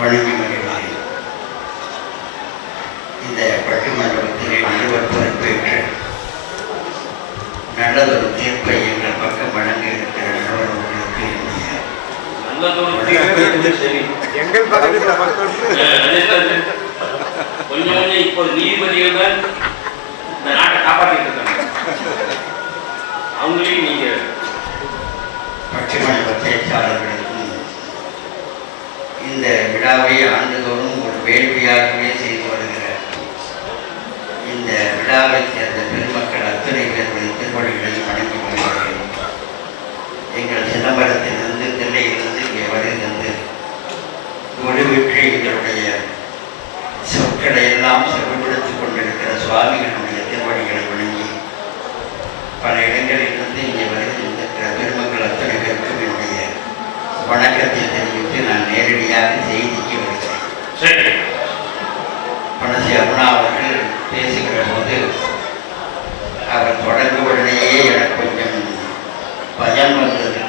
வணங்கி மகிழ்கிறேன். இந்த பட்டிமன்றத்திலே நடுவர் பொறுப்பேற்று நல்லதொரு தீர்ப்பை எங்கள் பக்கம் வழங்க இருக்கிற நடுவர்களுக்கு கொஞ்சம் இப்போ நீதிபதிகள் தான் இந்த நாட்டை காப்பாற்றிட்டு இருக்காங்க. அவங்களையும் நீங்க பட்டிமன்ற பேச்சாளர்களுக்கும் இந்த விழாவை ஆண்டுதோறும் ஒரு வேள்வியாகவே செய்து வருகிற இந்த விழாவை சேர்ந்த பெருமக்கள் அத்தனை பேருடைய திருவடிகளை வணங்கி வருகிறேன். எங்கள் சிதம்பரத்திலிருந்து தில்லையிலிருந்து இங்கே வருகிறது ஒளிவிட்டு எங்களுடைய சொற்களை எல்லாம் செவிப்படுத்திக் கொண்டிருக்கிற சுவாமிகளுடைய திருவடிகளை வணங்கி பல இடங்களிலிருந்து இங்கே வருகின்ற பெருமக்கள் அத்தனை பேருக்கும் என்னுடைய வணக்கத்தை தெரிவித்து நான் நேரடியாக செய்திக்கு வருகிறேன். பனசி அருணா அவர்கள் பேசுகிற போது அவர் தொடங்குவதிலேயே எனக்கு கொஞ்சம் பயம் வந்தது.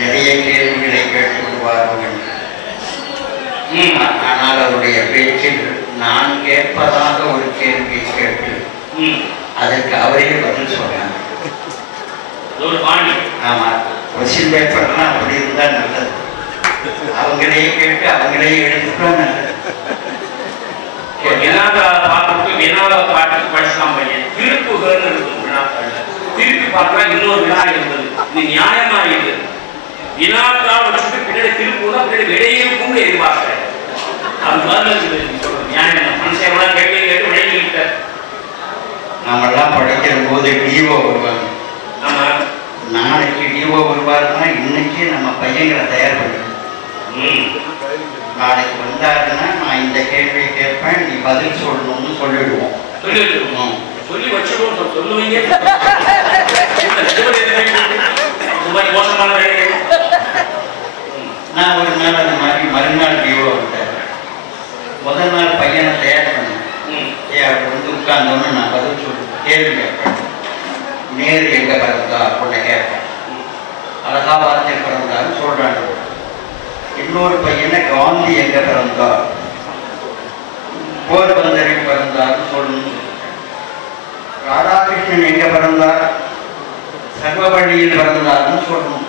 நிறைய கேள்விகளை கேட்டு விடுவார்கள் என்று. ஆனால் அவருடைய பேச்சில் நான் கேட்பதாக ஒரு கேள்வியை கேட்டு அதற்கு அவரே பதில் சொன்னாங்க. ஆமா, கொஸ்டின் பேப்பர்லாம் அப்படி இருந்தா நல்லது. அவங்களே கேட்டு அவங்களே எடுத்துட்டா நல்லது. திருப்பி பார்த்தா இன்னொரு வினா இருந்தது. இது நியாயமா இருந்தது. வினாக்கா வச்சுட்டு பின்னாடி திருப்பூர்னா பின்னாடி விடையும் கூட எதிர்பார்க்கிறேன். அது மாதிரி நியாயம் மனுஷன் கேள்வி கேட்டு விடையிட்ட நம்மெல்லாம் படிக்கிற போது டிஓ வருவாங்க. நாளைக்கு டிஓ வருவாருன்னா இன்னைக்கு நம்ம பையங்களை தயார் பண்ணணும். நாளைக்கு வந்தாருன்னா நான் இந்த கேள்வியை கேட்பேன், நீ பதில் சொல்லணும்னு சொல்லிடுவோம். சொல்லி வச்சுடுவோம். சொல்லுவீங்க மோசமான நான் ஒரு நாள் அந்த மாதிரி மறுநாள் டிஓ வந்தேன். முதல் நாள் பையனை தயார் பண்ணேன். அவர் வந்து உட்கார்ந்தோன்னு நான் பதில் சொல்லுவேன். கேள்வி கேட்பேன். நேரு எங்க பிறந்தா அப்படின்னு கேட்பேன். அலகாபாத்தில் பிறந்தான்னு சொல்றாங்க. இன்னொரு பையனை காந்தி எங்க பிறந்தா, போர்பந்தரில் பிறந்தார்னு சொல்லணும். ராதாகிருஷ்ணன் எங்க பிறந்தார், சர்வபள்ளியில் பிறந்தார்னு சொல்லணும்.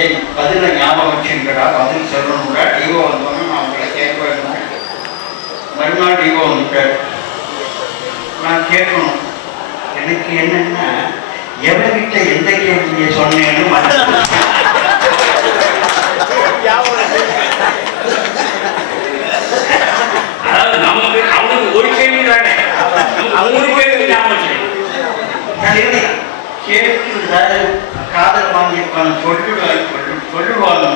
ஏன் பதில ஞாபகம் வச்சுங்கடா, பதில் சொல்லணும்டா. டிஓ வந்தோன்னு நான் அவங்கள கேட்க வேண்டும். மறுநாள் டிஓ வந்துட்டார். நான் கேட்கணும். எனக்கு என்னன்னா எவர்கிட்ட எந்த கேள்வியை சொன்னேன்னு அதாவது நமக்கு அவனுக்கு ஒரு கேள்வி தானே, அவங்களுக்கு கேள்வி ஞாபகம் கேட்கிறது காதல் வாங்கியிருப்பாங்க சொல்லுவாங்க.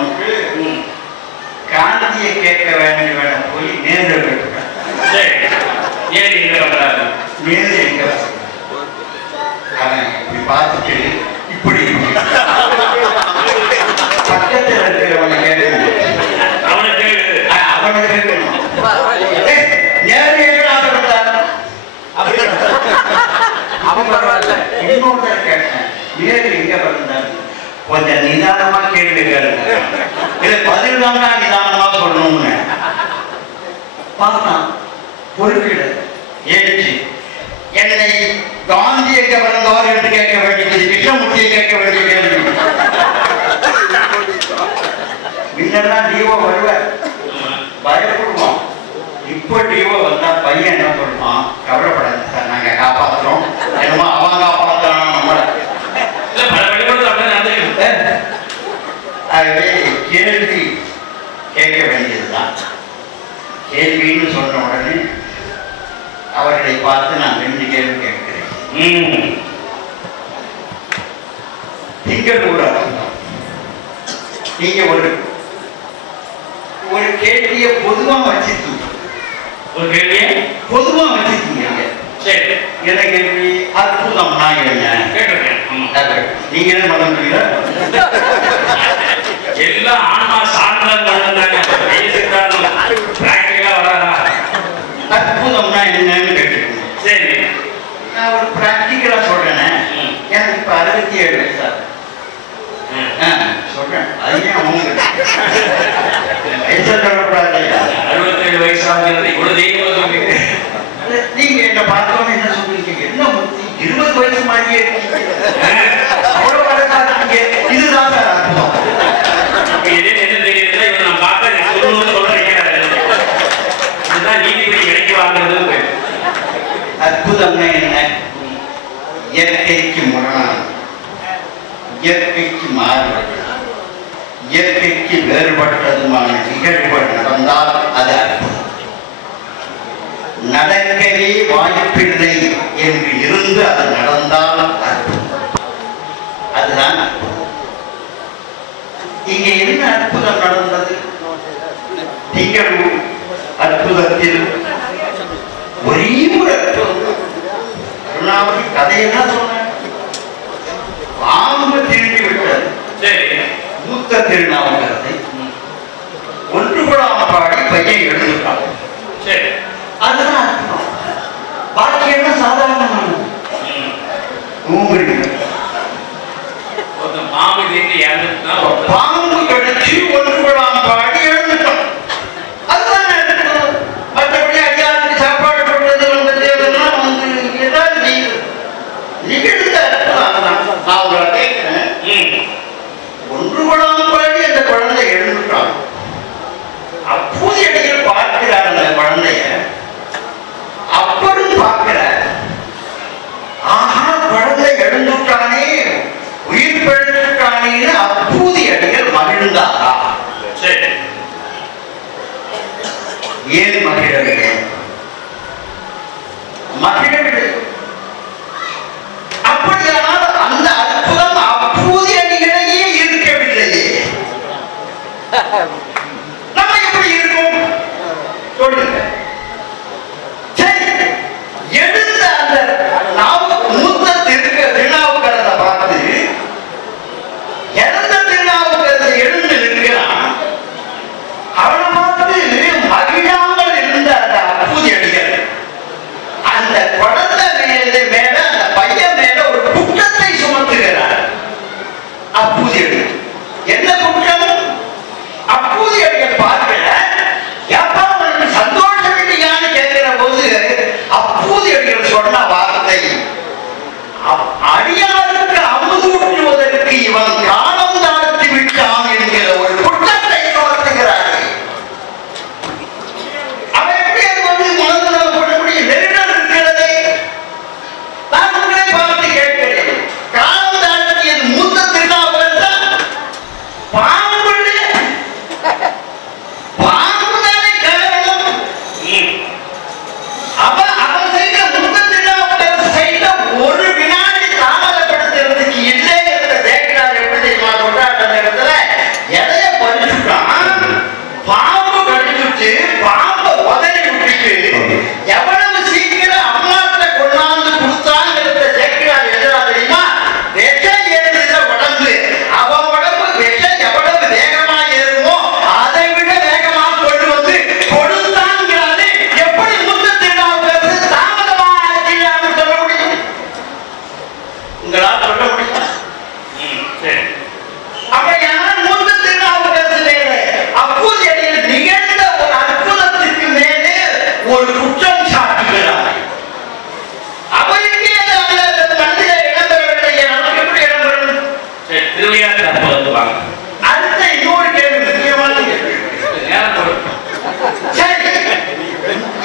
காந்தியை கேட்க வேண்டிய போய் நேரு கேட்டுட்டாங்க. நேரு எங்க அவன் இப்படி பார்த்துட்டு இப்படி பக்கத்தில் இருக்கிறவனை கேட்கணும். அவனை கேட்கணும். நேரு இன்னொரு கேட்டேன், நேரு எங்க பிறந்தாரு. கொஞ்சம் நிதானமா கேள்வி கேளுங்க, இதை பதில் தான் நிதானமா சொல்லணும்னு பார்த்தான். பொறுக்கிட ஏற்றி என்னை காந்தி எங்க பிறந்தவர் என்று கேட்க வேண்டியது, கிருஷ்ணமூர்த்தியை கேட்க வேண்டிய கேள்வி. முன்னெல்லாம் டிஓ வருவார், பயப்படுவோம். இப்போ டிஓ வந்தா பையன் என்ன சொல்லுவான், கவலைப்படாது சார், நாங்க காப்பாற்றுறோம். என்னமோ அவன் காப்பாற்றுறான் நம்மள. ஆகவே கேள்வி கேட்க வேண்டியதுதான். கேள்வின்னு சொன்ன உடனே அவர்களை பார்த்து நான் 2 கேள்வி கேட்கிறேன். திங்கள் ஒரு அரசம். நீங்க ஒரு கேள்வியை பொதுவா வச்சிருக்கீங்க. ஒரு கேள்வியை பொதுவா வச்சிருக்கீங்க. சரி, என்ன கேள்வி? அற்புதம்னா என்ன கேட்டிருக்கேன். நீங்க என்ன பண்ணுறீங்க? எல்லாம் ஆன்மா சார்ந்தவங்க அற்புதம்னா என்னன்னு கேட்டிருக்கீங்க. சரி, நான் ஒரு பிராக்டிக்கலா சொல்றேனே. எனக்கு இப்ப 67 வயசா சொல்றேன். அது ஏன் அவங்க வயசை சொல்லக்கூடாது. அற்புதம்னா என்ன? இயற்கைக்கு முரணானது, இயற்கைக்கு மாறுபட்டது, இயற்கைக்கு வேறுபட்டதுமான நிகழ்வுகள் நடந்தால் அது அற்புதம். நடக்கவே வாய்ப்பில்லை என்று இருந்து அது நடந்தால் அற்புதம். அதுதான் இங்கே என்ன அற்புதம் நடந்தது? நிகழ்வு அற்புதத்தில் ஒரே ஒரு அற்புதம். கருணாவதி கதையெல்லாம் சொன்ன பாம்பு திரும்பி விட்டது. மூத்த திருநாவுக்கரசை ஒன்று கூடாம பாடி பையன் எழுதுட்டான். அதுதான் அற்புதம். பாக்கி என்ன சாதாரணமானது. பாம்பு கடிச்சு ஒன்று கூடாம பாடி எழுதுட்டான். அதுதான் அற்புதம். மற்றபடி ஐயாவுக்கு சாப்பாடு போடுறது வந்து ஏதாவது நிகழ்ந்த அற்புதம் தான். நான் உங்களை கேட்கிறேன், ஒன்று கூடாம பாடி அந்த குழந்தை எழுந்துட்டான். அப்போது இடையில் பார்க்கிறார் அந்த குழந்தைய. அப்படும் பார்க்கிற, ஆஹா குழந்தை எழுந்துட்டானே, உயிர் பிழைத்துட்டானேன்னு அப்பூதி அடிகள் மகிழ்ந்தாரா? சரி, ஏன் மகிழவில்லை? மகிழவில்லை. அப்படியானால் அந்த அற்புதம் அப்பூதி அடிகளையே இருக்கவில்லையே, நம்ம எப்படி இருக்கும் சொல்லுங்க. சரி, எழுந்த அந்த மூத்த திருநாவுக்கரசை பார்த்து இறந்த திருநாவுக்கரசை எழுந்து நிற்கிறான். அவனை பார்த்து மகிழாமல் இருந்த அந்த அப்பூதி அடிகள் அந்த குழந்தை மேல அந்த பையன் மேல ஒரு குற்றத்தை சுமத்துகிறார். அப்பூதி அடிகள் என்ன குற்றம்? அப்பூதி அடிகள் பார்க்கிற, எப்ப அவனுக்கு சந்தோஷம் இல்லையான்னு கேட்கிற போது அப்பூதி அடிகள் சொன்ன வார்த்தை, அடியாருக்கு அமுதூற்றுவதற்கு இவன் காலம் தாழ்த்தி விட்டான் என்கிற ஒரு குற்றத்தை சுமத்துகிறார்கள். அவன் எப்படி அது வந்து மனதில் போடக்கூடிய நெருடல் இருக்கிறதே. நான் உங்களை பார்த்து கேட்கிறேன், காலம் தாழ்த்தியது மூத்த திருநாவுக்கரசா? பாம்பு தானே காரணம். அவன் செய்த மூத்த திருநாவுக்கரசு செய்த ஒரு வினாடி தாமதப்படுத்துறதுக்கு இல்லை என்ற தேக்கினார் எப்படி கொண்டாட்ட நேரத்துல எதைய பறிச்சுட்டான்? பாம்பு கடிச்சுட்டு பாம்பை உதறி விட்டுட்டு எவ்வளவு சீக்கிரம் அம்மாட்ட கொண்டாந்து கொடுத்தாங்கிறத தேக்கினார் எதிரா தெரியுமா? விஷம் ஏறுகிற உடம்பு, அவன் உடம்பு விஷம் எவ்வளவு வேகமா ஏறுமோ அதை விட வேகமா கொண்டு வந்து கொடுத்தாங்கிறாரு. எப்படி மூத்த திருநாவுக்கரசு தாமதமா ஆட்சியான்னு சொல்ல முடியும்? உங்களால் சொல்ல முடியும்? அப்படியான மூத்த திருநாவுக்கரசு மேலே அப்பூதி அடியில் நிகழ்ந்த ஒரு அற்புதத்திற்கு மேலே ஒரு குற்றம் சாட்டுகிறார். அவருக்கே அந்த மனதில் இடம்பெறவில்லை, நமக்கு எப்படி இடம்பெறும்? திருவையாற்று அற்புதம் வாங்க. அடுத்த இன்னொரு கேள்வி, முக்கியமான கேள்வி. சரி,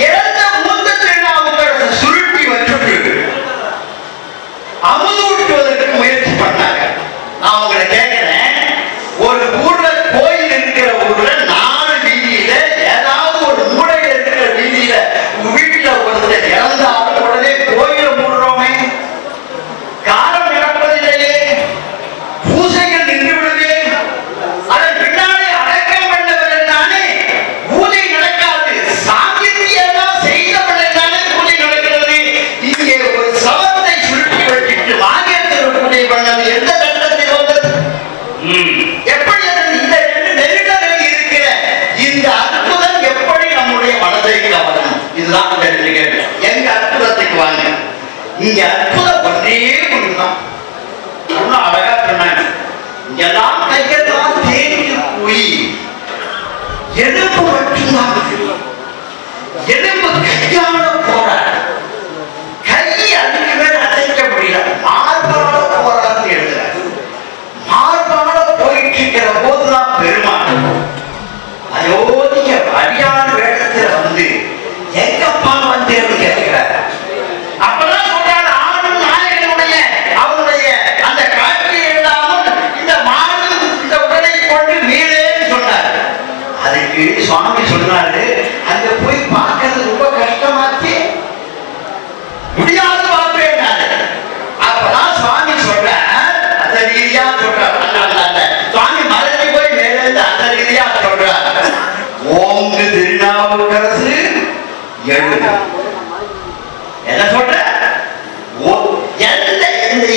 இறந்த மூத்த திருநாவுக்கரசு சுருட்டி வச்சுட்டு அமுதூட்டுவதற்கு முயற்சி பண்ணாங்க. நான் உங்களை கேட்கிறேன், ஒரு ஊர்ல கோயில் இருக்கிற ஊர்ல 4 வீதியில ஏதாவது ஒரு மூலையில இருக்கிற வீதியில வீட்டுல ஒருத்தர் இறந்தாலும் உடனே கோயில மூடுறோமே, காலம் நடப்பதில்லையே, பூசைகள் நின்று விடுவே, அதன் பின்னாலே அடக்கம் பண்ணவர் தானே பூஜை நடக்காது, சாங்கியெல்லாம் செய்தவர்கள் தானே பூஜை நடக்கிறது. இங்கே ஒரு சவத்தை சுருட்டி வச்சுட்டு மானியத்தில் பூஜை பண்ணது எந்த சட்டத்தில் வந்தது? எப்படி இந்த 2 நெருடலில் இருக்கிற இந்த அற்புதம் எப்படி நம்முடைய மனதை கவரும்? இதுதான் கேள்வி. எங்க அற்புதத்துக்கு வாங்க. இங்க அற்புதம் ஒன்றே ஒன்றுதான். அழகா சொன்னாங்க, இங்கெல்லாம் கையெல்லாம் தேங்கி போய் எலும்பு மட்டும்தான், எலும்பு கையால போற, கை அதுக்கு மேல அசைக்க முடியல, மார்பால போறான்னு எழுதுற. மார்பால போயிட்டு இருக்கிற போதுதான் பெருமாள் அயோத்திய அடியார் வேடத்துல வந்து எங்கப்பா வந்தேன்னு கேட்கிறார். அப்ப அதுக்கு சுவாமி சொன்னாரு, அங்க போய் பார்க்கறது ரொம்ப கஷ்டமாச்சு, முடியாது பார்ப்பேன். அப்பதான் சுவாமி சொல்ற அந்த ரீதியா சொல்றார். அந்த சுவாமி மறைஞ்சு போய் மேலே அந்த ரீதியா சொல்றார். ஓங்கு திருநாவுக்கரசு எழு. என்ன சொல்ற?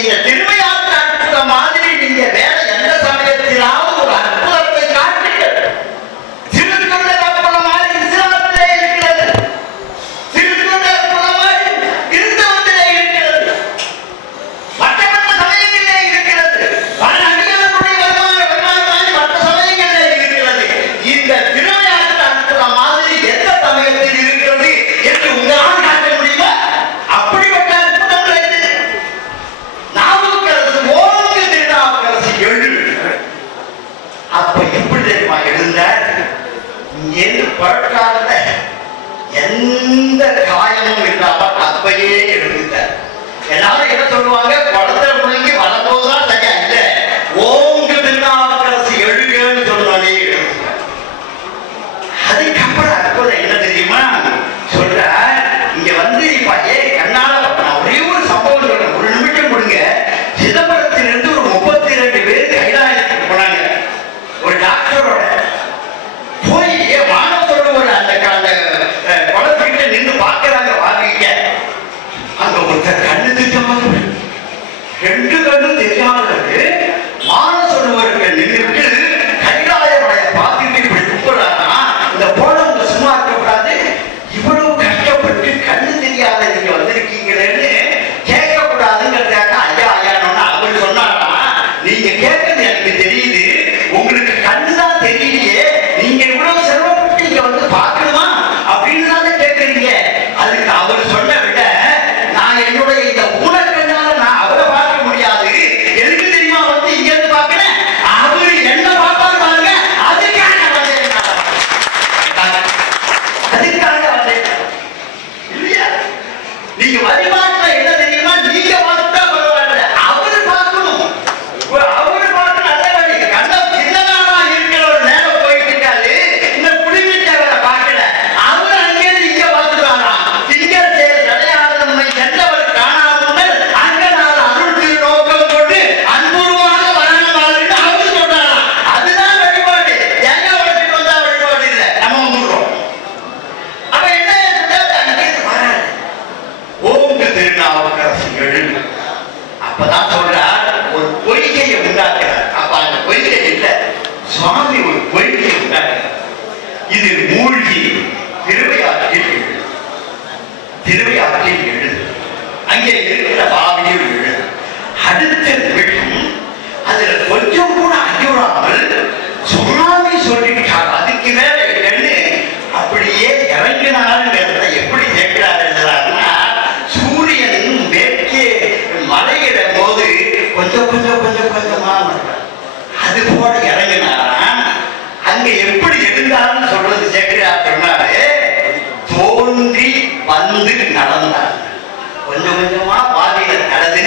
இந்த திருமையாற்ற மாதிரி நீங்க வேற எந்த சமயத்திலாவது ஒரு அற்புதத்தை காட்டுங்கள். திருக்குறள் அற்புதம் மாதிரி இஸ்லாமிலே இருக்கிறது, திருக்குறள் அற்புதம் மாதிரி கிறிஸ்தவத்திலே இருக்கிறது, மற்ற சமயங்களிலே இருக்கிறது, பல அடிகளுடைய வருமானம் மற்ற சமயங்களிலே இருக்கிறது. இந்த திருமையாற்ற அற்புதம் மாதிரி எந்த சமயத்தில் இருக்கிறது என்று உங்களால் காட்ட முடியுமா? அப்படிப்பட்ட அப்ப எப்படி தெரியுமா எழுந்தார்? பழக்கால எந்த காயமும் இல்லாமல் அப்பயே எழுந்தார். எல்லாரும் என்ன சொல்லுவாங்க, குழந்தை முழுங்கி வரும்போதுதான் சரியா இல்லை, ஓங்கு திருநாவுக்கரசு எழுகன்னு சொன்னாலே எழுந்தார். அதுக்கப்புறம் அற்புதம் என்ன தெரியுமா சொல்ற, இங்க வந்து இப்ப கண்ணால நான் ஒரே ஒரு சம்பவம் சொல்றேன், ஒரு நிமிஷம் கொடுங்க. சிதம்பரத்திலிருந்து ஒரு 32 பேர் கைலாயத்துக்கு போனாங்க. ஒரு டாக்டரோட போய் மாணவரோட ஒரு அந்த குளத்துக்கிட்ட நின்று பார்க்கறாங்க. வாங்கிக்க அங்க ஒருத்தர் கண்ணு தெரியாம, 2 கண்ணு தெரியாதவரு மானசொருவருக்கு நின்றுட்டு கைலாயமடைய பார்த்துட்டு இப்படி கூப்பிடுறாங்க. இந்த போனவங்க சும்மா இருக்கக்கூடாது, இவ்வளவு கஷ்டப்பட்டு கண்ணு தெரியாத நீங்க வந்திருக்கீங்களேன்னு கேட்கக்கூடாதுங்கிறதுக்காக ஐயா ஐயானோன்னு அவர் சொன்னாரா, நீங்க கேட்கறது எனக்கு தெரியுது, உங்களுக்கு கண்ணுதான் தெரியலையே, நீங்க இவ்வளவு சிரமப்பட்டு இங்க வந்து பார்க்கணுமா அப்படின்னு தானே கேட்கறீங்க. அதுக்கு அவர் சொன்ன விட, நான் என்னுடைய இந்த ஊனக்கண்ணால நான் அவரை பார்க்க முடியாது, எதுக்கு தெரியுமா வந்து இங்க இருந்து பார்க்கிறேன், அவரு என்ன பார்ப்பாரு பாருங்க, அதுக்காக வந்தேன், அதுக்காக வந்தேன் இல்லையா? நீங்க வழிபாட்டுல என்ன தெரியுமா, நீங்க பார்த்துட்டா பரவாயில்ல, அவரு பார்க்கணும். அவரு பார்க்க நல்ல வழி. கண்டம் சின்னதானா இருக்கிற ஒரு நேரம் போயிட்டு இருக்காது, இந்த குடிமிட்ட வேலை பார்க்கல, அவரு அங்கே இங்க பார்த்துட்டாரா. திங்கள் சேர் தடையாதன்மை சென்றவர் காணாமல் அங்கனால அருள் திரு நோக்கம் கொண்டு அன்புருவாக வரணமாறுன்னு அவரு சொல்றாரா. அதுதான் வழிபாடு. எங்க வளர்ச்சிட்டு வந்தா வழிபாடு இல்லை, நம்ம வந்துடுறோம். அப்ப என்ன அங்கே வராது. ஓங்கு திருநாவுக்கரசு எழு. அப்பதான் சொல்றார், ஒரு பொய்கையை உண்டாக்குறார். அப்ப அந்த பொய்கை இல்ல, சுவாமி ஒரு பொய்கையை உண்டாக்குறார். இது மூழ்கி திருவையாற்றில் எழுது, திருவையாற்றில் எழுது, அங்கே இருக்கிற பாவியில் எழுது. அடுத்த நிமிஷம் அதுல கொஞ்சம் கூட அஞ்சுடாமல் சுவாமி சொல்லிட்டார், அதுக்கு மேல இல்லைன்னு அப்படியே இறங்கினாருங்கிறத எப்படி கேட்கிறார் என்றார்னா, சூரியன் மேற்கே மலையிட போது கொஞ்சம் கொஞ்சம் கொஞ்சம் கொஞ்சமா அது போல இறங்கினாராம். அங்க எப்படி இருந்தாருன்னு சொல்றது சேக்கிரார் சொன்னாரு, தோன்றி வந்து நடந்தார். கொஞ்சம் கொஞ்சமா பாதையில நடந்து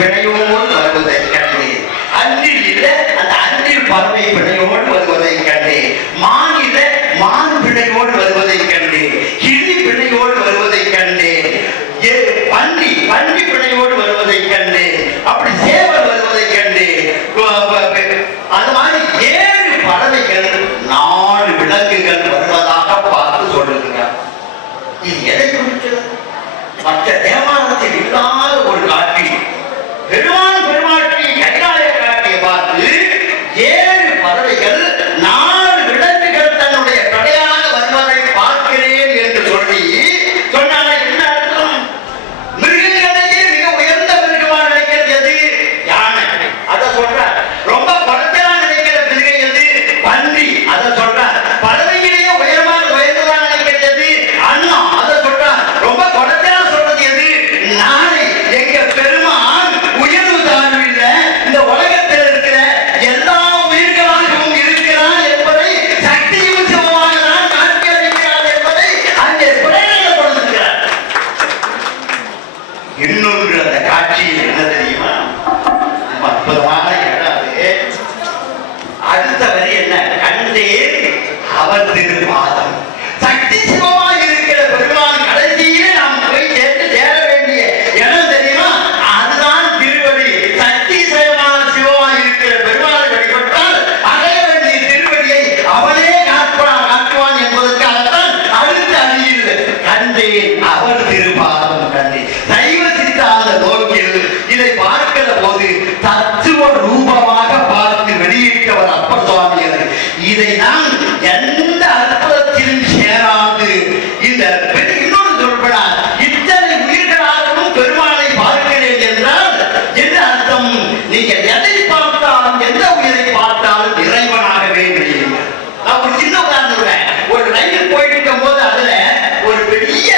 பிணையோடு வருவதை கண்டேன். அன்றில் இல்லை அந்த அன்றில் பறவை பிணையோடு வருவதை கண்டேன். மாநில மான் பிணையோடு வருவதை கண்டேன். கிளி பிணையோடு வருவதை கண்டேன். பன்றி பிணையோடு வருவதை கண்டேன். அப்படி சேவல் வருவதை கண்டேன். அது மாதிரி 7 பறவைகள் 4 விலங்குகள் வருவதாக பார்த்து சொல்லுகிறார். இது எதை குறிக்கிறது? மற்ற தேவாலயத்தில் இல்லாத ஒரு காட்சி. பெருமாட்டி கைலாய காட்சியை பார்த்து 7 பறவைகள் 4 விலங்குகள் தன்னுடைய கடையாக வருவதை பார்க்கிறேன் என்று சொல்லி சொன்னால என்ன அர்த்தம்? மிருகங்களையே மிக உயர்ந்த மிருகமாக நினைக்கிறது எது? யானை. அதை சொல்றார். ரொம்ப குறைச்சலா நினைக்கிற மிருகம் எது? பன்றி. அதை சொல்றார். பறவைகளையே உயர்ந்ததா நினைக்கிறது எது? அன்னம். அதை சொல்றார். ரொம்ப குறைச்சலா சொல்றது எது? நாளை. எங்க பெருமான் உயர்வு தாழ்வு இல்ல, இந்த உலகத்தில் இருக்கிற எல்லா உயிர்களாகவும் இருக்கிறான் என்பதை சக்தியும் சிவமாக தான் காட்சி அளிக்கிறார் என்பதை அங்கே பிரயோகப்படுத்துகிறார். இன்னொன்று அந்த காட்சியில் என்ன தெரியுமா? அற்புதமான இடம் அது. அடுத்த வரி என்ன? கண்டேன் அவர் திருப்பாதம். சக்தி சிவமாக இருக்கிற பெருமான் கடைசியிலே நாம் போய் சேர்த்து சேர வேண்டிய இடம் தெரியுமா? அதுதான் திருவடி. சக்தி சிவமாக இருக்கிற பெருமானை வழிபட்டால் அடைய வேண்டிய திருவடியை அவனே காட்டுவான் என்பதற்காகத்தான் அடுத்த அடியில் கண்டேன் அவர் திருப்பாதம் கண்டேன். சைவ சித்தாந்த நோக்கில் இதை பார்க்கிற போது தத்துவ ரூபமாக பார்த்து வெளியிட்டவர் அப்பர் சுவாமிகள். இதை நான் எந்த அற்புதத்திலும் சேராது. இந்த இன்னொரு சொல்படா, இத்தனை உயிர்களாகவும் பெருமாளை பார்க்கிறேன் என்றால் என்ன அர்த்தம்? நீங்கள் எதை பார்த்தாலும் எந்த உயிரை பார்த்தாலும் இறைவனாகவே முடியும். நான் ஒரு சின்ன உதாரணம் சொல்றேன். ஒரு ரயில் போயிட்டு இருக்கும் போது அதுல ஒரு பெரிய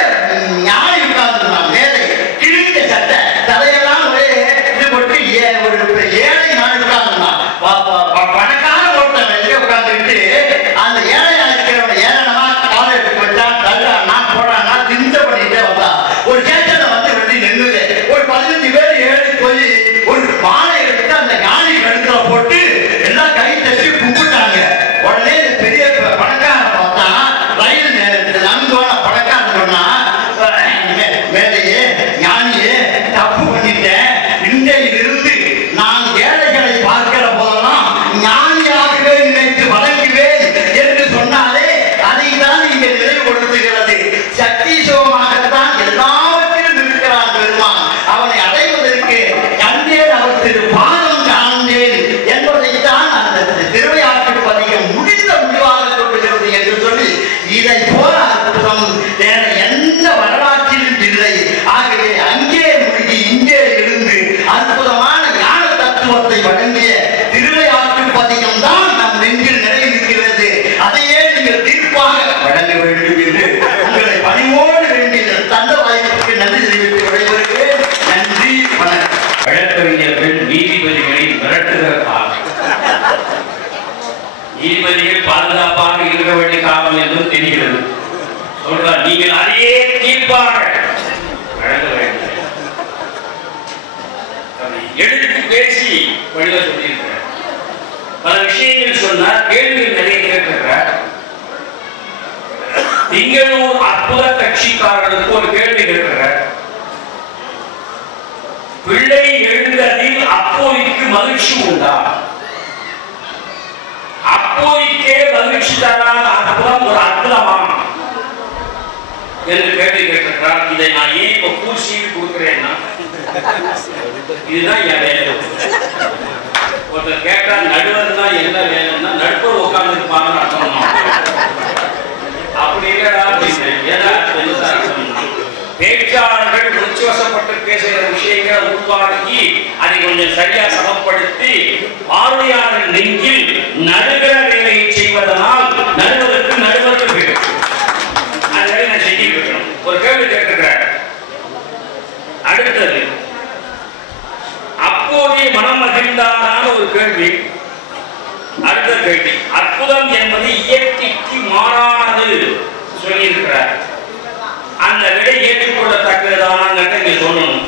ஞானி உட்கார்ந்துருந்தான். மேலே கிழிந்த சட்டை, தலையெல்லாம் ஒரே இது போட்டு ஒரு ஏழை நாள் உட்கார்ந்துருந்தான். பணக்கான ஓட்டம் எங்க உட்கார்ந்துட்டு அந்த ஏழையா இருக்கிறவங்க ஏழனமா காலை எடுத்து வச்சா தள்ளானா போடானா திந்த பண்ணிட்டே வந்தா ஒரு சேட்டனை வந்து வெட்டி நின்றுது. ஒரு 15 பேர் ஏறி போய் ஒரு மாலை எடுத்து அந்த ஞானி கழுத்துல போட்டு எல்லாம் கை தட்டி கும்பிட்டாங்க. உடனே பெரிய பணக்காரன் பார்த்தா ரயில் நம்புவான பணக்காரன் சொன்னா, மேலேயே ஞானியே தப்பு பண்ணிட்டேன், இன்றையிலிருந்து நான் ஏழைகளை பார்க்கிற போதெல்லாம் ஞானியாகவே நினைத்து வழங்குவேன் என்று சொன்னாலே அதை தான் இங்கே நினைவுபடுத்துகிறது. சக்தி சிவமாகத்தான் எல்லாவற்றிலும் இருக்கிறான் பெருமான். அவனை அடைவதற்கு கண்டேன் அவர் திருப்பாதம் காண்பேன் என்பதைத்தான் அந்த திருவையாற்று பதிகம் முடிந்த முடிவாக சொல்லுகிறது என்று சொல்லி இதை போல அற்புதம் வேற எந்த வரலாற்றிலும் இல்லை. ஆகவே அங்கே மூழ்கி இங்கே இருந்து அற்புதமான ஞான தத்துவத்தை வழங்கிய திருவையாற்று பதிகம் தான் நம் நெஞ்சில் நிறைந்திருக்கிறது. அதையே நீங்கள் தீர்ப்பாக வழங்க வேண்டும் என்று உங்களை பணிவோடு வேண்டிய தந்த வாய்ப்புக்கு நன்றி தெரிவித்து விடைபெறுகிறேன். நன்றி, வணக்கம். வழக்கறிஞர்கள் நீதிபதிகளை மிரட்டுகிற காலம். நீதிபதிகள் பாதுகாப்பாக இருக்க வேண்டிய காலம் என்றும் தெரிகிறது. சொல்றார், நீங்கள் அதையே தீர்ப்பாக வழங்க வேண்டும். எடுத்து பேசி வழிவ சொல்லியிருக்கிறார். பல விஷயங்கள் சொன்னார். கேள்விகள் நிறைய கேட்டிருக்கிறார். திங்களூர் அற்புத கட்சிக்காரர்களுக்கு ஒரு கேள்வி கேட்கிறார். பிள்ளை எழுந்ததில் அப்போதைக்கு மகிழ்ச்சி உண்டா? அப்போதைக்கே மகிழ்ச்சி தராத அற்புதம் ஒரு அற்புதமா என்று கேள்வி கேட்டிருக்கிறார். இதை நான் ஏன் இப்ப பூசி கொடுக்கிறேன்னா, இதுதான் என் வேலை. ஒருத்தர் கேட்டா நடுவர் தான் என்ன வேலைன்னா நடுவர் உட்கார்ந்து இருப்பாங்கன்னு அர்த்தம். அப்படி இல்லடா பேச்சாளர்கள் உச்சவசப்பட்டு பேசுகிற விஷயங்களை உருவாக்கி அதை கொஞ்சம் சரியா சமப்படுத்தி பார்வையாளர் நெஞ்சில் நடுகிற வேலையை செய்வதனால் நடுவதற்கு வேண்டும். அந்த வேலை நான் செஞ்சுட்டு இருக்கணும். ஒரு கேள்வி கேட்டிருக்கிறார். அடுத்தது, அப்போதே மனம் மகிழ்ந்தான ஒரு கேள்வி. அடுத்த கேள்வி, அற்புதம் என்பது இயற்கைக்கு மாறானது சொல்லியிருக்கிறார். அந்த விடை ஏற்றுக்கொள்ளத்தக்கதான இங்க சொல்லணும்.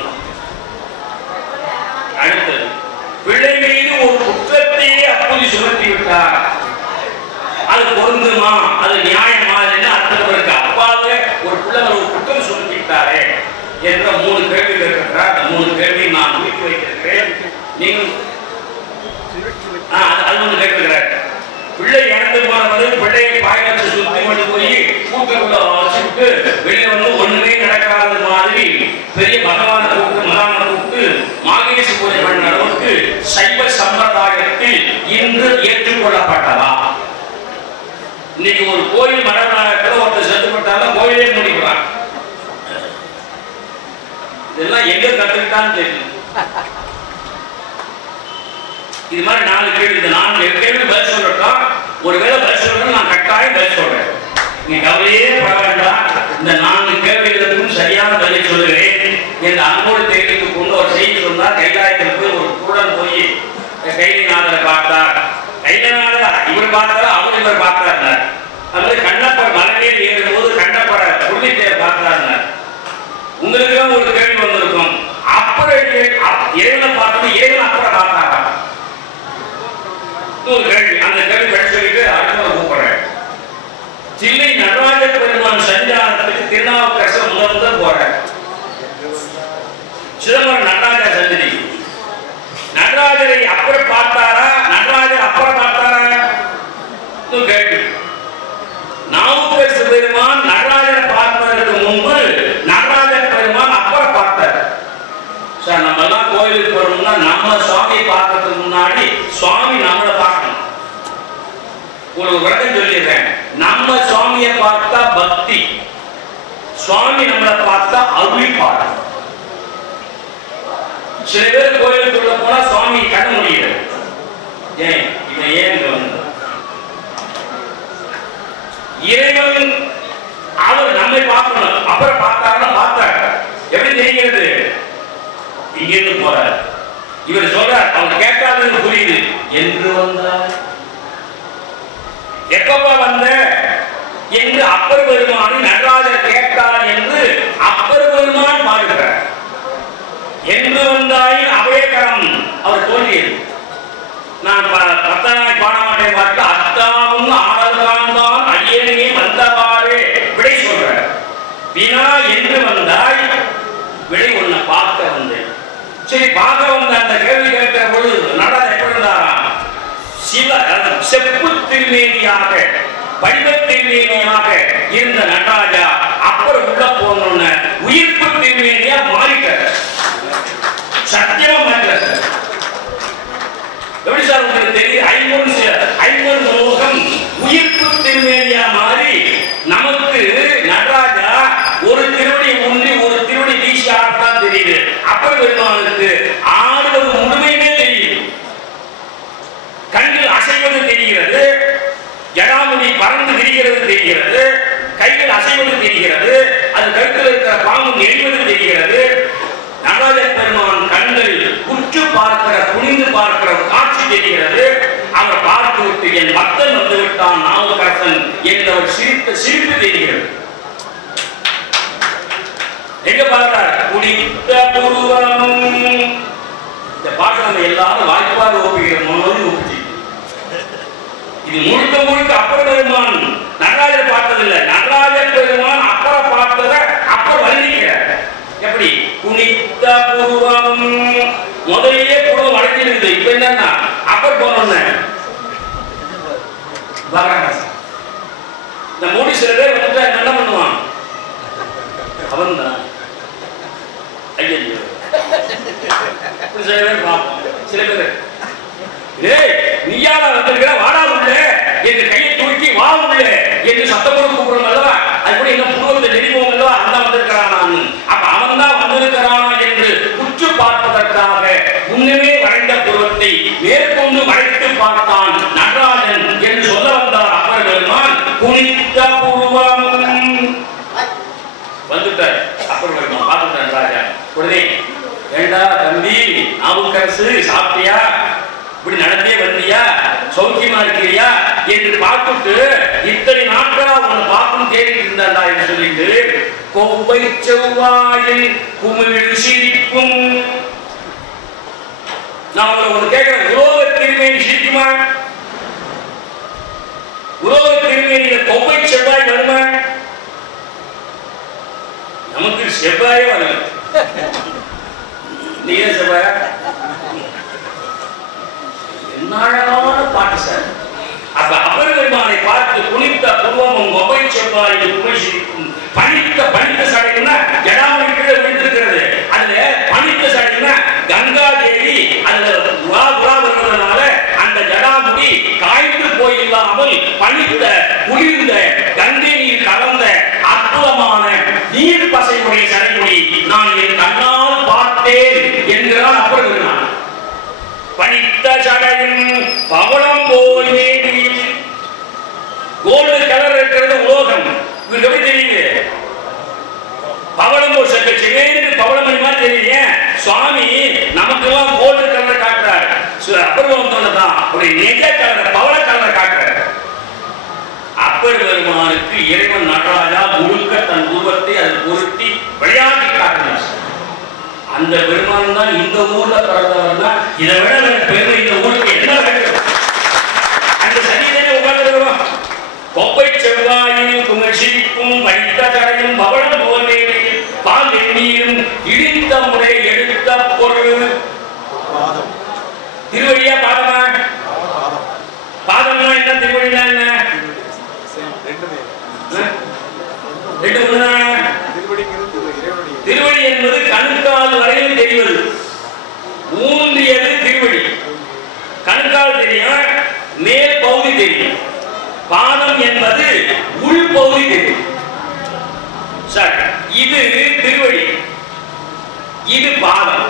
அடுத்தது பிள்ளை மீது ஒரு குற்றத்தையே அப்போது சுமத்தி விட்டார். அது பொருந்துமா, அது நியாயமா என்று அடுத்தவருக்கு அப்பாவே ஒரு பிள்ளை ஒரு குற்றம் சுமத்திட்டாரே என்ற 3 கேள்வி கேட்கிறார். அந்த 3 கேள்வி நான் குறித்து வைத்திருக்கிறேன். நீங்கள் அது ஒன்று கேட்கிறார். பிள்ளை இறந்து போனது பிள்ளையை பாயத்தை சுத்தி கொண்டு போய் கூட்டுக்குள்ள வச்சுட்டு வெளியே வந்து ஒண்ணுமே நடக்காத மாதிரி பெரிய பகவான கூப்பிட்டு மாகேச பூஜை பண்ண அளவுக்கு சைவ சம்பிரதாயத்தில் இன்று ஏற்றுக்கொள்ளப்பட்டதா? இன்னைக்கு ஒரு கோயில் மரணத்தில் ஒருத்தர் செத்துப்பட்டாலும் கோயிலே முடிக்கிறான். இதெல்லாம் எங்க கத்துக்கிட்டான்னு தெரியும். இது மாதிரி 4 கேள்வி, இந்த 4 கேள்வி பதில் சொல்லட்டும். ஒருவேளை பதில் சொல்லணும் நான் கட்டாயம் பதில் சொல்றேன். நீ கவலையே பட வேண்டாம். இந்த 4 கேள்விகளுக்கும் சரியான பதில் சொல்லுவேன் என்று அன்போடு தெரிவித்து கொண்டு ஒரு செய்தி சொன்னார். கைலாயத்தில் போய் ஒரு கூடன் போய் கைலிநாதரை பார்த்தார். கைலாயநாதர் இவர் பார்த்தாரா அவர் இவர் பார்த்தார். அது கண்ணப்பர் மலையில் ஏறும் போது கண்ணப்பரை புள்ளித்தேர் பார்த்தார். உங்களுக்கு தான் ஒரு கேள்வி வந்திருக்கும். அப்புறம் இறைவனை பார்த்தது இறைவன் அப்புறம் பார்த்தாரா? ஒரு கேள்வி. அந்த கேள்வி படிச்சு சொல்லிட்டு அடுத்த கூப்பிடுறேன். தில்லை நடராஜ பெருமான் சன்னிதானத்துக்கு திருநாவுக்கரசர் முதல் போறேன். சிதம்பரம் நடராஜ சன்னதி. நடராஜரை அப்புறம் பார்த்தாரா நடராஜர் அப்புறம் பார்த்தாரா? கேள்வி. நாவுக்கரசு பெருமான் நடராஜரை பார்ப்பதற்கு முன்பு நடராஜ பெருமான் அப்புறம் பார்த்தார். சார் நம்ம எல்லாம் கோயிலுக்கு போறோம்னா நம்ம சுவாமியை பார்க்கறதுக்கு முன்னாடி சுவாமி நம்மளை பார்க்கணும். ஒரு விளக்கம் சொல்லிடுறேன். நம்ம சுவாமியை பார்த்தா பக்தி, சுவாமி நம்மளை பார்த்தா அருளிப்பாடு. சில பேர் கோயிலுக்குள்ள போனா சுவாமி கண்ண முடியல. ஏன் இவன் ஏன் வந்து இறைவன் அவர் நம்மை பார்க்கணும். அப்புறம் பார்த்தாருன்னா பார்த்தார். எப்படி தெரிகிறது? இங்கிருந்து போறார். இவர் சொல்றார், அவங்க கேட்காதது புரியுது. என்று வந்தார், எப்பப்ப வந்த என்று அப்பர் பெருமானை நடராஜர் கேட்டார் என்று அப்பர் பெருமான் பாடுகிறார். என்று வந்தாயின் அபயகரம் அவர் தோன்றியது. நான் 10 நாள் பாட மாட்டேன் பார்த்து அத்தாவும் ஆடல்தான் அடியேனே வந்தவாறே விடை சொல்றார். வினா என்று வந்தாய், விடை ஒன்ன பார்க்க வந்தேன். சரி, பார்க்க வந்த அந்த கேள்வி கேட்கிற பொழுது நடராஜர் எப்படி இருந்தாராம்? செப்பு திருமேனியாக வடிவ திருமேனியாக இருந்த நடராஜா அப்புறம் உள்ள போன உயிர்ப்பு திருமேனியா மாறிட்டார். சத்தியமா மாற்றார். எப்படி சார் உங்களுக்கு தெரியும்? ஐம்பொன் மோகம் உயிர்ப்பு திருமேனியா மாறி நமக்கு நடராஜா ஒரு திருவடி ஒன்றி ஒரு திருவடி வீசி ஆடத்தான் தெரியுது. அப்பர் பெருமானுக்கு ஆடுவது முழுமையுமே தெரியும். கண்கள் அசைவது தெரிகிறது, ஜடாமுடி பறந்து விரிகிறது தெரிகிறது, கைகள் அசைவது தெரிகிறது, அது கழுத்தில் இருக்கிற பாம்பு நெறிவது தெரிகிறது. நடராஜ பெருமான் கண்கள் உற்று பார்க்கிற குனிந்து பார்க்கிற காட்சி தெரிகிறது. அவர் பார்த்து விட்டு என் பக்தன் வந்து விட்டான் நாவுக்கரசன் என்றவர் சிரிப்பு தெரிகிறது. எங்க பார்க்கிறார்? குடித்த புருவமும். இந்த பாட்டு நம்ம எல்லாரும் வாய்ப்பாடு ஒப்புகிற முன்னோடு ஒப்புச்சு. இது முழுக்க முழுக்க அப்பர் பெருமான் நடராஜர் பார்த்ததில்லை. நடராஜர் பெருமான் அப்புறம் பார்த்ததை அப்புறம் வர்ணிக்கிறார். எப்படி? குனித்த புருவம். முதலிலே புருவம் அடைஞ்சிருந்தது. இப்ப என்னன்னா அப்பர் போனோன்னு இந்த மூடி சில பேர் வந்துட்டா என்ன பண்ணுவான்? அவன் தான் ஐயோ சில பேர் பார்ப்போம். சில பேர் நீயால வந்திருக்கிற வாடா உள்ள என்று கையை தூக்கி வா உள்ள என்று சத்தம் போட கூப்பிடுறோம் அல்லவா? அது கூட என்ன புருவத்தை நெறிவோம் அல்லவா? அந்த வந்திருக்கிறான். அப்ப அவன் தான் வந்திருக்கிறானா என்று உற்று பார்ப்பதற்காக முன்னமே வரைந்த புருவத்தை மேற்கொண்டு வரைத்து பார்த்தான் நடராஜன் என்று சொல்ல வந்தார் அப்பர் பெருமான். குனித்த புருவம் வந்துட்டார். அப்பர் பெருமான் பார்த்துட்டார் ராஜா. உடனே ஏண்டா தம்பி நாவுக்கரசு சாப்பிட்டியா? இப்படி நடந்தே வந்தியா? சௌக்கியமா இருக்கிறியா என்று பார்த்துட்டு இத்தனை நாட்களா உன்னை பார்க்கணும் தேடிட்டு இருந்தாண்டா என்று சொல்லிட்டு கொவ்வை செவ்வாயில் குமிழ் சிரிப்பும் நான் ஒரு கேட்கிறேன், உலோக திருமேனி சிரிக்குமா? உலோக திருமேனியில கொவ்வை செவ்வாய் வருமா? நமக்கு செவ்வாயே வரல. நீங்க செவ்வாயா? என்ன அழகான பாட்டு சார். அப்ப அபரிமானை பார்த்து குளித்த புருவமும் கொவ்வை செவ்வாயில் குமை சிரிக்கும். பணித்த சடைக்குன்னா ஜடாமுடி கீழே விழுந்திருக்கிறது. அதுல பணித்த சடைக்குன்னா கங்கா தேவி அதுல உலா வருவதனால அந்த ஜடாமுடி காய்ந்து போயில்லாமல் பணித்த குளிர்ந்த கங்கை நீர் கலந்த அற்புதமான நீர் பசையுடைய சடைமுடி நான் என் கண்ணால் பார்த்தேன் என்கிறான் அபரிமான். பணித்த சடையும் பவளம் போல் மேனியில் கோல்டு கலர் இருக்கிறது உலோகம். உங்களுக்கு எப்படி தெரியுது? பவளம் போல் செவேன்னு பவளமணி மாதிரி தெரியுது. சுவாமி நமக்கு எல்லாம் கோல்டு கலர் காட்டுறாரு. அபரிமான் தான் ஒரு நெஜ கலர் பவள கலர் காட்டுறாரு. அப்பெருமானுக்கு இறைவன் நடராஜா முழுக்க தன் உருவத்தை அது பொருத்தி விளையாட்டி காட்டினார். அந்த பெருமான் தான் இந்த ஊர்ல பிறந்தவர் தான். இதை விட பெருமை இந்த ஊருக்கு என்ன வேண்டும்? அந்த சனிதானே உட்கார்ந்துருக்கிறோம். கொப்பை செவ்வாயில் குமர்சிக்கும் வைத்த தரையும் பவளம் போலேயும் பால் எண்ணீரும் இடித்த முறை எடுத்த பொருள் திருவடியா பாதமா? பாதம்னா என்ன? திருவடினா என்ன? திருவடி என்பது கணுக்கால் வரையில் தெரிவது. ஊன்றியது திருவடி. கணுக்கால் தெரியும், மேல் பகுதி தெரியும். பாதம் என்பது உள் பகுதி தெரியும். சார், இது திருவடி, இது பாதம்.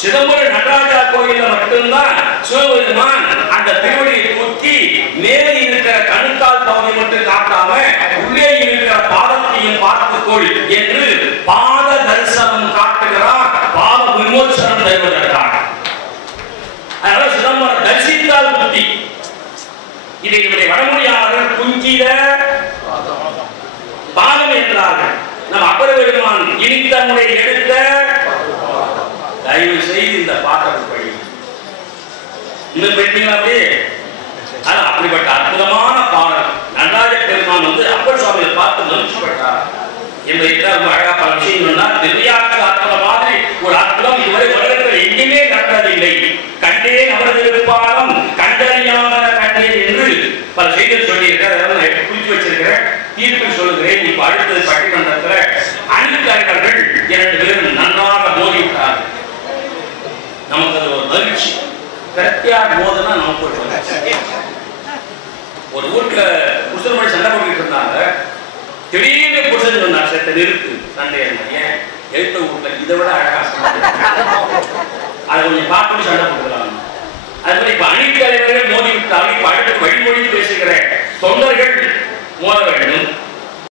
சிதம்பரம் நடராஜா கோயில மட்டும்தான் சிவபெருமான் அந்த திருவடியை தூக்கி மேலே இருக்கிற கணுக்கால் பகுதி மட்டும் காட்டாம உள்ளே இருக்கிற பாதத்தையும் பார்த்துக்கொள் என்று பாத தரிசனம் காட்டுகிறார். பாத விமோசனம் தருவதற்காக. அதனால சிதம்பரம் தரிசித்தால் புத்தி. இதை நம்முடைய வடமொழியாளர்கள் குஞ்சித பாதம் என்றார்கள். நம் அப்பெருமான் இனித்த முறை எடுத்த தயவு செய்து இந்த பாட்டத்தை படி. இன்னும் பெற்றீங்களா? அது அப்படிப்பட்ட அற்புதமான பாடல். நடராஜ பெருமான் அப்பர் சுவாமியை பார்த்து மகிழ்ச்சிப்பட்டார் என்பதை அழகா பல விஷயம் சொன்னார். திவ்யாக்கு அற்புதம் மாதிரி ஒரு அற்புதம் இதுவரை உலகத்தில் எங்கேயுமே நடந்ததில்லை. கண்டேன் அவரது இருப்பாலும் கண்டறியாத கண்டேன் என்று பல செய்திகள் சொல்லியிருக்கிறார். அதெல்லாம் நான் குறித்து வச்சிருக்கிறேன். தீர்ப்பு சொல்லுகிறேன். இப்ப அடுத்தது பட்டிமன்றத்தில் அணித்தரகர்கள் 2 பேரும் நன்றாக மோதிவிட்டார்கள். நமக்கு அது ஒரு மகிழ்ச்சி. பிரத்யார் மோதனா நமக்கு ஒரு மகிழ்ச்சி. ஒரு ஊர்ல புருஷன் மணி சண்டை போட்டுக்கிட்டு இருந்தாங்க. திடீர்னு புருஷன் சொன்னார், சத்த நிறுத்து சண்டை. ஏன் எழுத்த வீட்டுல இதை விட அழகா சண்டை, அதை கொஞ்சம் பார்த்து சண்டை போட்டுக்கலாம். அது மாதிரி இப்ப அணித்தலைவர்கள் மோதி விட்டால் இப்ப அடுத்து வழிமொழி பேசுகிற தொண்டர்கள் மோத வேண்டும்.